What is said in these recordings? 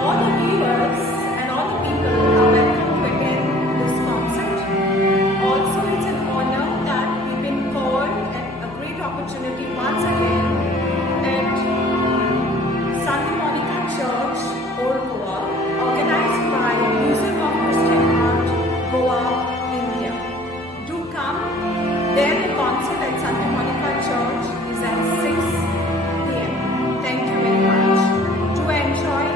All the viewers and all the people are welcome to attend this concert. Also, it's an honor that we've been called and a great opportunity once again at Santa Monica Church, Old Goa, organized by Museum of Christian Art, Goa, India. Do come. There the concert at Santa Monica Church is at 6 p.m. Thank you very much. To enjoy,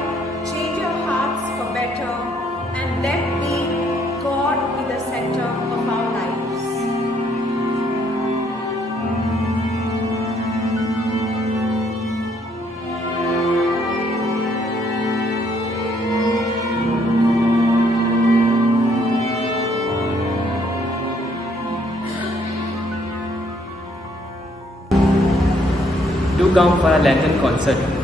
change your hearts for better, and let God be the center of our lives. Do come for a Lantern concert.